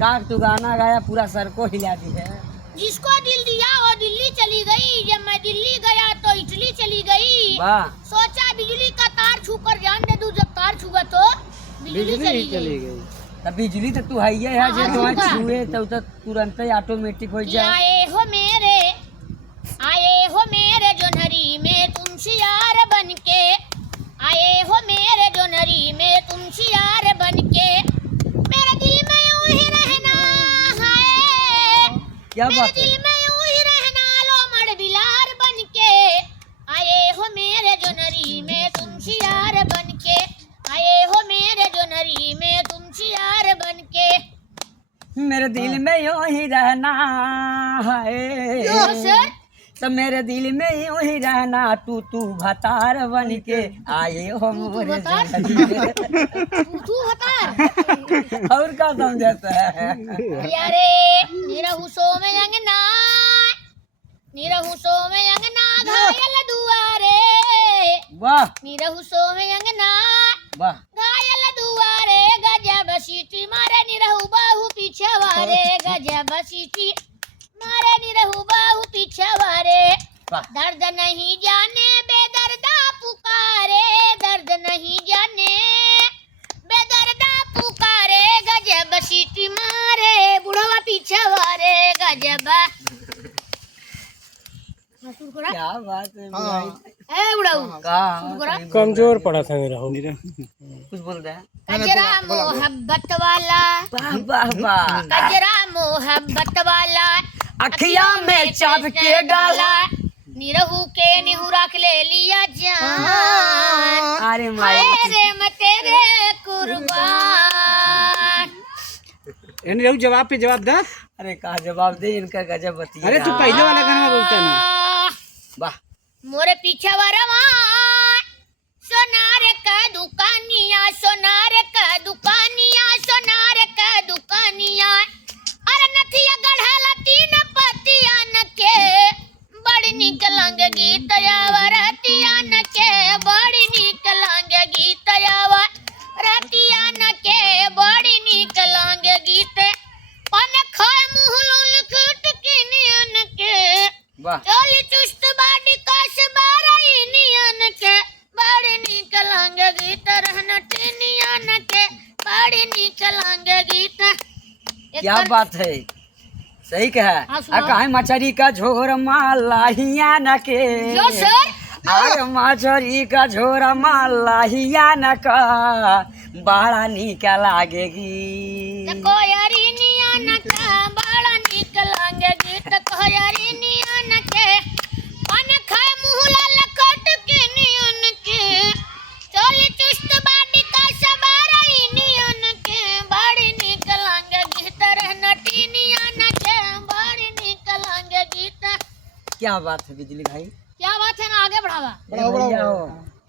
का तू गाना गाया पूरा सर को हिला दी है। जिसको दिल दिया वो दिल्ली चली गई, जब मैं दिल्ली गया तो इटली चली गई। वाह। सोचा बिजली का तार छू कर जान दे दूं, जब तार छुआ तो बिजली चली गई। तब बिजली तो तू है ही है, जब वहाँ छुए तो तुरंत ही ऑटोमेटिक हो जाए। आए हो मेरे जोनहरी में तुम शियार बनके, आए हो मेरे जोनहरी में तुम शियार बनके, मेरे दिल में यूं ही रहना है, क्या मेरे बात दिल है? में यूं ही रहना लो मड़ बिलार बनके, आए हो मेरे जोनहरी में तुम शियार बनके, आए हो मेरे जोनहरी में तुम शियार बनके। मेरे दिल में यूं ही रहना है, सर तो मेरे दिल में यूं ही रहना, तू भतार बन के आए हो मोरे जोनहरी। तू हतार और क्या समझाता है? यारे निरहु सो में अंगना, निरहु सो में अंगना घायल दुआरे, वाह निरहु सो में अंगना वाह। घायल दुआरे, गजब सीटी मारे निरहु बाहु पीछवारे, गजब सीटी मारे निरहु बाहु पीछवारे, वाह। दर्द नहीं जाने बेदर्दा पुकारे, दर्द नहीं जाने बेदर्दा पुकारे, गजब सीटी मारे बुढ़वा पीछवारे, गजब। क्या बात है भाई? ए बुढ़ऊ कमजोर पड़ा था मेरा हो। कुछ बोल रहा है? कजरा मोहब्बत वाला, वाह वाह वाह। कजरा मोहब्बत वाला, अखिया में चाप के डाला, निरहु के निहु रख ले लिया जान, अरे माया रे मैं तेरे कुर्बान। रहू जवाब पे जवाब दा। अरे कहा जवाब दे, इनका गजब बतिया। अरे तू पहले वाला गाना बोलता ना। वाह। मोरे पीछे वरवा सोनार का दुकानिया, सोनार का दुकानिया, सोनार का दुकानिया, अरे नथिया गढ़ाला तीन पतिया न के, बड़ी निक लागे गीत रतिया न के, बड़ी निक लागे गीत रतिया न के, बड़ी निक लागे गीत पन खाए मुहलुल खट किनियन के, वाह। चोली चुस्त बाडी काश बाराई नियन के, बड़ी निक लागे गीत रहना टिनियन के, बड़ी निक लागे गीत। क्या बात है, सही कहा। हाँ, सुनाओ। काहे मछरी का झोर मालाहिया न के, जो सर अरे मछरी का झोर मालाहिया न का, बड़ा निक लागेगी। कोयरी नियन के, बड़ा निक लागे गीत, कोयरी नियन के, पन खाए मुहला लकट के नियन के, चोली चुस्त बाडी काश बाराई नियन के, बड़ी निक लागे गीत रहना टिनियन के, बड़ी निक लागे गीत। क्या बात है बिजली भाई? क्या बात है ना, आगे बढ़ावा। बढ़ाओ।